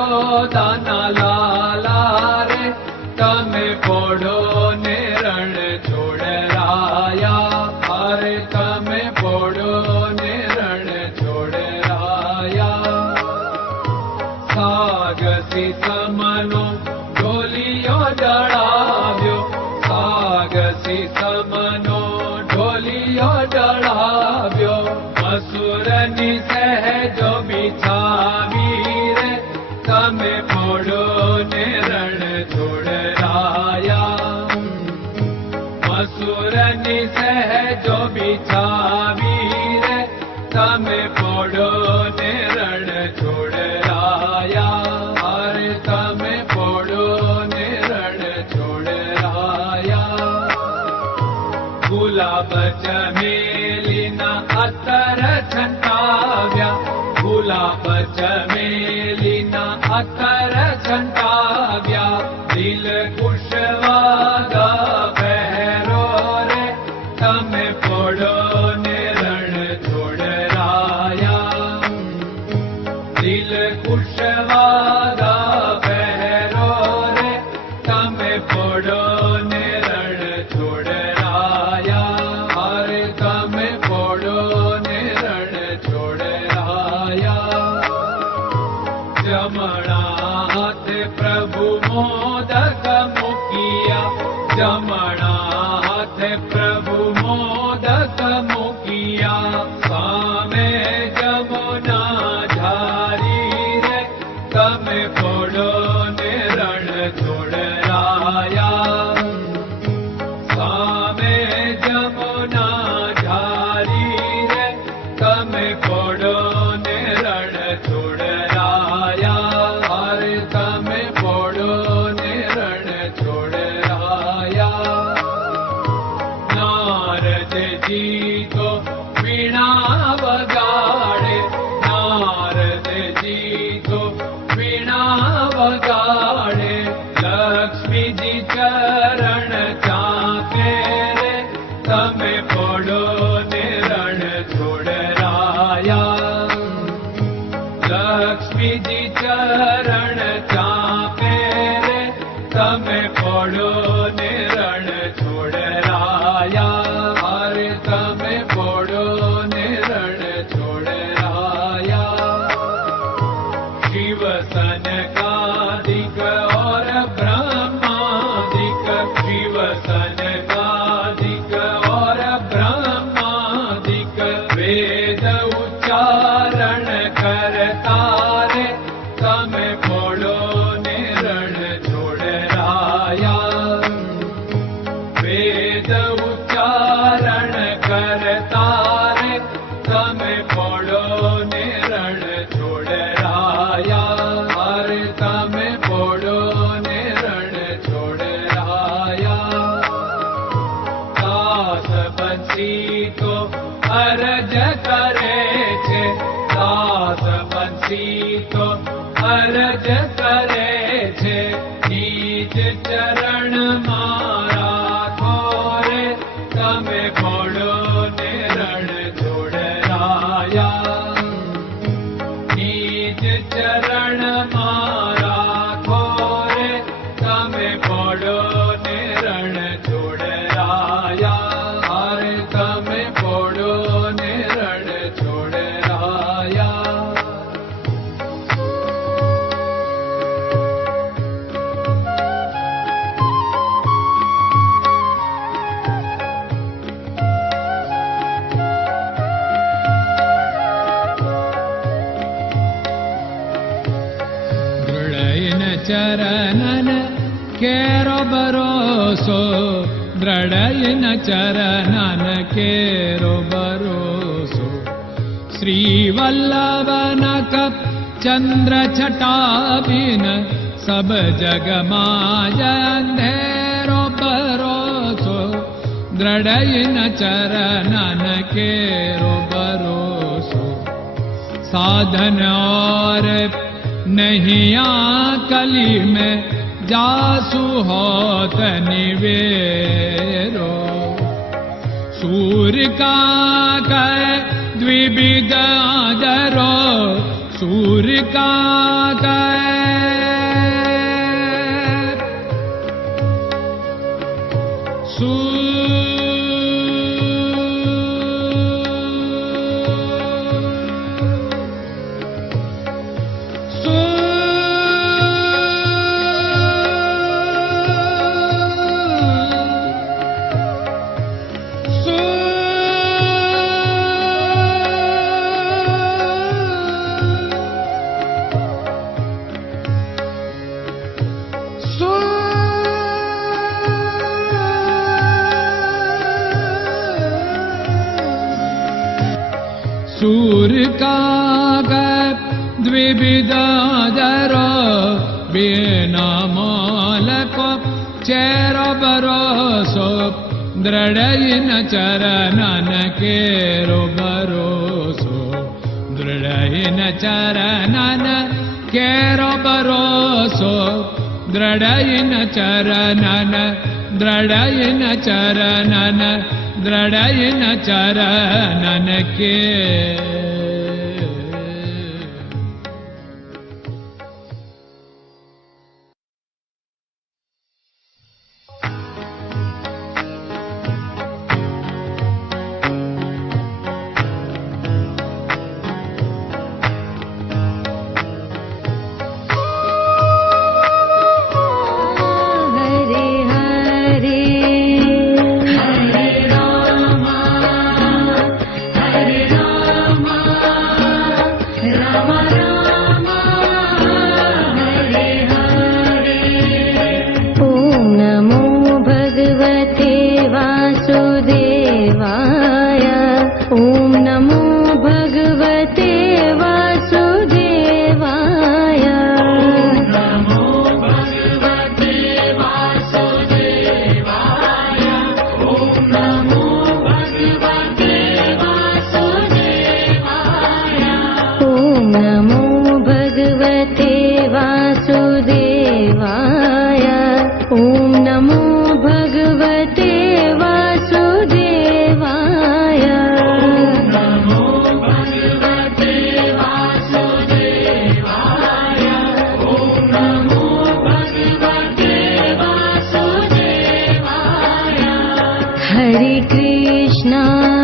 યશોદાના લાલા રે તમે પોડો ને રણ છોડરાયા. અરે તમે પોડો ને રણ છોડરાયા. સાગસી સમનો ઢોલિયો ડળાવ્યો. સાગસી સમનો ઢોલિયો ડળાવ્યો. અસુરની સહેજો બિછાવી રે તમે પોડો ને રણ છોડરાયા. અસુરની સહેજો બિછાવી રે તમે પોડો ને રણ છોડરાયા. અરે તમે પોડો ને રણ છોડરાયા. ગુલાબ ચમેલીના અત્તર છંટાવ્યા. ગુલાબ ચમેલીના અત્તર છંટાવ્યા. દિલ કુશવાગા પહેરો રે તમે પોડો ને રણ છોડરાયા. દિલ કુશવાગા પહેરો રે તમે પોડો ને રણ છોડરાયા. અરે તમે પોડો ને રણ છોડરાયા. જમણા હાથે પ્રભુ મોદક મૂકિયા. જમણા હાથે પ્રભુ મોદક મૂકિયા. સામે જમુના ઝારી રે તમે પોડો ને રણ છોડરાયા. સામે જમુના ઝારી રે તમે પોડો ને રણ છોડરાયા. અરે તમે પોડો ને રણ છોડરાયા. નારદજી તો વીણા વગાડે. નારદજી તો વીણા વગાડે. લક્ષ્મીજી ચરણ ચાકે રે તમે પોડો ને રણ છોડરાયા. લક્ષ્મીજી ચરણ ચાકે રે તમે પોડો ને રણ છોડરાયા. અરે તમે પોડો ને રણ છોડરાયા. શિવ સનકાદિક और ब्रह्मादिक. शिव सनकादिक और ब्रह्मादिक. वेद उच्चारण करता रे તમે પોડો ને રણ છોડરાયા. વેદ ઉચ્ચારણ કરતા રે તમે પોડો ને રણ છોડરાયા. અરે તમે પોડો ને રણ છોડરાયા. દાસ બંસી તો અરજ કરે છે. દાસ બંસી તો અરજ કરે છે. નીચ ચરણ મારા થોરે તમે પોડો ને રણ છોડરાયા. નીચ ચરણ મારા થોરે તમે પોડો ને રણ છોડરાયા. અરે તમે પોડો ને રણ છોડરાયા. ચરણન કેરો ભરોસો. દ્રઢયન ચરણન કેરો ભરોસો. શ્રી વલ્લભન કપ ચંદ્ર છટાબિન સબ જગમાં અંધેરો ભરોસો. દ્રઢયન ચરણન કેરો ભરોસો. साधन और नहीं कली में जासु होत निवेरो। सूर्य का कह द्विविध आदरो, सूर्य का कह विविधादरो बीनामोलको चेरो भरोसो दृढ़यिन चरणन केरो भरोसो दृढ़यिन चरणन केरो भरोसो दृढ़यिन चरणन दृढ़यिन चरणन दृढ़यिन चरणन के Hare Krishna